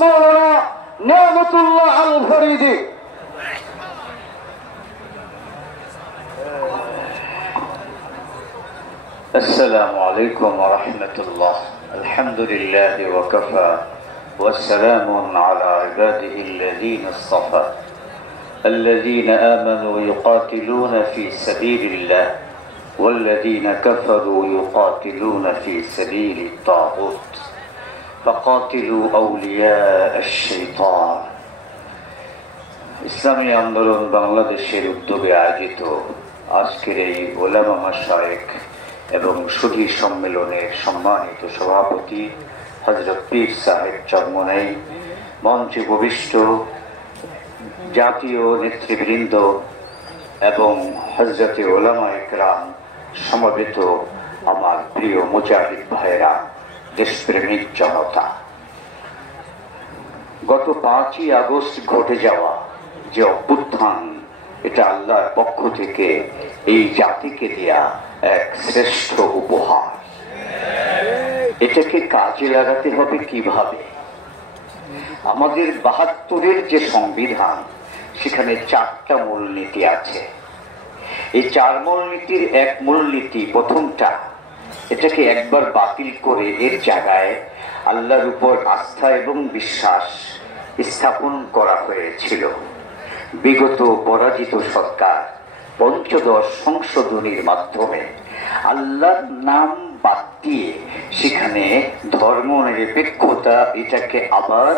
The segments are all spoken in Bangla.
মাওলানা নিয়ামতুল্লাহ আল ফরিদি। السلام عليكم ورحمة الله. الحمد لله وكفى والسلام على عباده الذين اصطفى الذين آمنوا يقاتلون في سبيل الله والذين كفروا يقاتلون في سبيل الطاغوت فقاتلوا أولياء الشيطان. ইসলামী আন্দোলন বাংলাদেশের উদ্যোগে আয়োজিত আজকের এই ওলামা মাশায়েখ এবং সুধী সম্মেলনের সম্মানিত সভাপতি হযরত পীর সাহেব চরমনাই, মঞ্চে উপবিষ্ট জাতীয় নেতৃবৃন্দ এবং হযরতে ওলামা ইকরাম, সমবেত আমার প্রিয় মুজাহিদ ভাইরা, দেশপ্রেমিক জনতা, গত 5ই আগস্ট ঘটে যাওয়া যে অভ্যুত্থান, এটা আল্লাহর পক্ষ থেকে এই জাতিকে দেয়া এক শ্রেষ্ঠ উপহার। এটাকে কাজে লাগাতে হবে কিভাবে? আমাদের 72-এর যে সংবিধান, সেখানে 4টা মূলনীতি আছে। এই 4 মূলনীতির এক মূলনীতি, প্রথমটা, এটাকে একবার বাতিল করে এর জায়গায় আল্লাহর উপর আস্থা এবং বিশ্বাস স্থাপন করা হয়েছিল। বিগত পরাজিত সরকার ৫৫ সংশোধনীর মাধ্যমে আল্লাহর নাম বাদ দিয়ে সেখানে ধর্মনিরপেক্ষতা, এটাকে আবার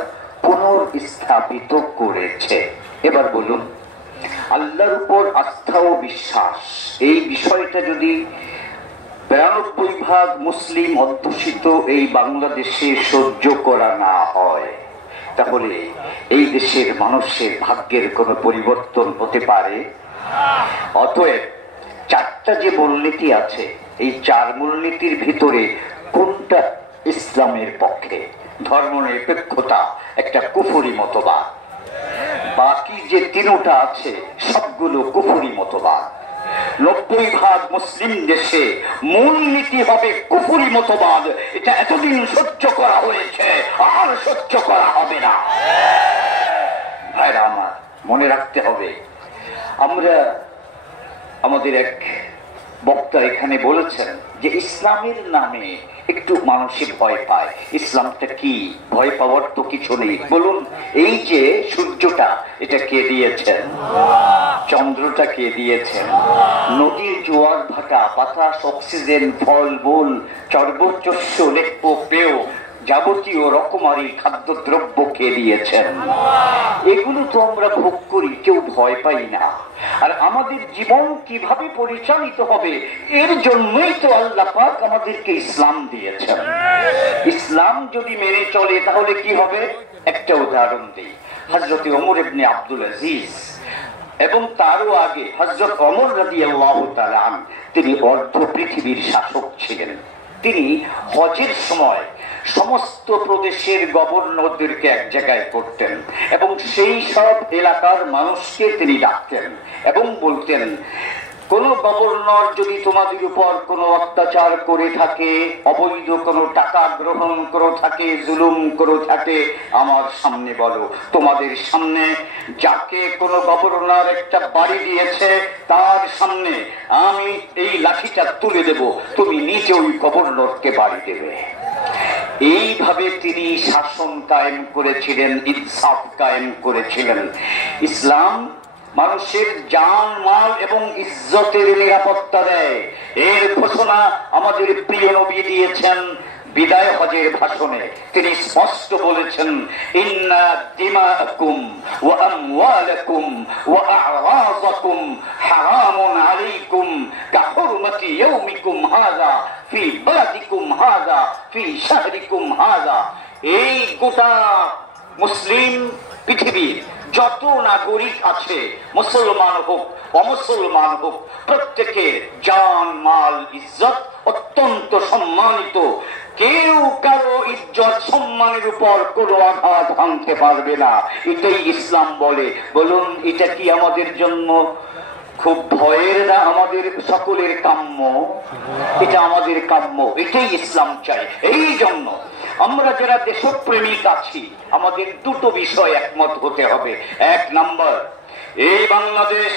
পুনর্স্থাপিত করেছে। এবার বলুন, আল্লাহর উপর আস্থা ও বিশ্বাস, এই বিষয়টা যদি 92% মুসলিম অধ্যুষিত এই বাংলাদেশে সহ্য করা না হয়, তাহলে এই দেশের মানুষের ভাগ্যের কোনো পরিবর্তন হতে পারে? অতএব 4টা যে মূলনীতি আছে, এই 4 মূলনীতির ভিতরে কোনটা ইসলামের পক্ষে? ধর্মনিরপেক্ষতা একটা কুফরি মতবাদ, বাকি যে 3টা আছে সবগুলো কুফরি মতবাদ। 90% মুসলিম দেশে মূলনীতি হবে কুফরি মতবাদ। এটা এতদিন সহ্য করা হয়েছে, আর সহ্য করা হবে না। ভাইরা আমার, মনে রাখতে হবে, আমরা, আমাদের এক বক্তা এখানে বলেছেন যে ইসলামের নামে একটু মানুষই ভয় পায়। ইসলামটা কি? ভয় পাওয়ার তো কিছু নেই। বলুন, এই যে সূর্যটা, এটা কে দিয়েছেন? চন্দ্রটা কে দিয়েছেন? নদীর জোয়ার ভাটা, বাতাস, অক্সিজেন, ফল মূল, চর্বচস্য, লেপ্য পেয়, যাবতীয় রকমারি খাদ্যদ্রব্য কে দিয়েছেন? এগুলো তো আমরা ভোগ করি, কেউ ভয় পাই না। আর আমাদের জীবন কিভাবে পরিচালিত হবে, এর জন্যই তো আল্লাহ পাক আমাদেরকে ইসলাম দিয়েছেন। ইসলাম যদি মেনে চলে তাহলে কি হবে? একটা উদাহরণ দিই। হযরত ওমর ইবনে আব্দুল আজিজ এবং তারও আগে হযরত ওমর রাদিয়াল্লাহু তাআলা আনহু, তিনি অর্ধ পৃথিবীর শাসক ছিলেন। তিনি হজের সময় সমস্ত প্রদেশের গভর্নরদেরকে এক জায়গায় করতেন এবং সেই সব এলাকার মানুষকে তিনি ডাকতেন এবং বলতেন, কোন গভর্নর যদি তোমাদের উপর কোনো অত্যাচার করে থাকে, অবৈধ কোনো টাকা গ্রহণ করে থাকে, জুলুম করে থাকে, আমার সামনে বলো। তোমাদের সামনে যাকে কোনো গভর্নর একটা বাড়ি দিয়েছে, তার সামনে আমি এই লাঠিটা তুলে দেব, তুমি নিজে ওই গভর্নরকে বাড়ি দেবে। এইভাবে তিনি শাসন কায়েম করেছিলেন, ইনসাফ কায়েম করেছিলেন। ইসলাম মানুষের জান, মাল এবং ইজ্জতের নিরাপত্তা দেয়। এর ঘোষণা আমাদের প্রিয় নবী দিয়েছেন বিদায় হজের ভাষণে। তিনি স্পষ্ট বলেছেন, ইন্না দিমাআকুম ওয়া আমওয়ালাকুম ওয়া আ'রাযাকুম হারামুন আলাইকুম কাহুরমাতি ইয়াউমিকুম হাযা ফি বালাদিকুম হাযা ফি শাহরিকুম হাযা। এই গোটা মুসলিম পৃথিবীর যত নাগরিক আছে, মুসলমান হোক অমুসলমান হোক, প্রত্যেকের জান, মাল, ইজ্জত অত্যন্ত সম্মানিত। কেউ কারো ইজ্জত সম্মানের উপর কোনো আঘাত ভাঙতে পারবে না। এটাই ইসলাম বলে। বলুন, এটা কি আমাদের জন্য খুব ভয়ের না আমাদের সকলের কাম্য? এটা আমাদের কাম্য, এটাই ইসলাম চাই। এই জন্য আমরা যারা দেশপ্রেমিক আছি আমাদের দুটো বিষয় একমত হতে হবে। এক নাম্বার, এই বাংলাদেশ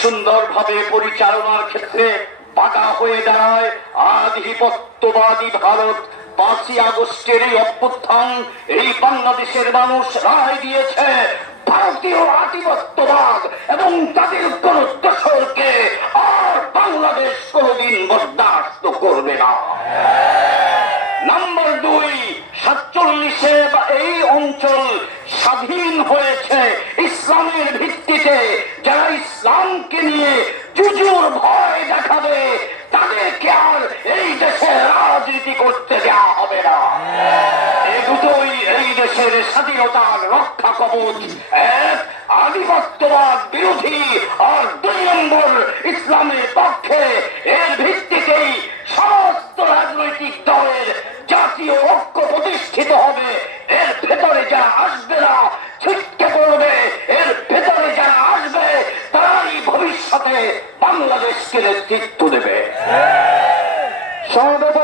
সুন্দরভাবে পরিচালনার ক্ষেত্রে বাধা হয়ে দাঁড়ায় আধিপত্যবাদী ভারত। 5ই আগস্টের এই অভ্যুত্থান এই বাংলাদেশের মানুষ রায় দিয়েছে ভারতীয় আধিপত্যবাদ এবং তাদের কোন দোসরকে আর বাংলাদেশ কোনদিন বরদাস্ত করবে না। নাম্বার 2, 47-এ এই অঞ্চল স্বাধীন হয়েছে ইসলামের ভিত্তিতে। যারা ইসলামকে নিয়ে জুজুর ভয় দেখাবে তাদেরকে আর এই দেশে রাজনীতি করতে দেওয়া হবে না। এই দুটোই এই দেশের স্বাধীনতার রক্ষা কবচ। এক, আধিপত্যবাদ বিরোধী, আর 2 নম্বর ইসলামের পক্ষে। এর ভিত্তিতেই সমস্ত রাজনৈতিক দলের জাতীয় ঐক্য প্রতিষ্ঠিত হবে। এর ভেতরে যারা আসবে না ছিটকে পড়বে, এর ভেতরে যারা আসবে তারাই ভবিষ্যতে বাংলাদেশকে নেতৃত্ব দেবে। সমবেত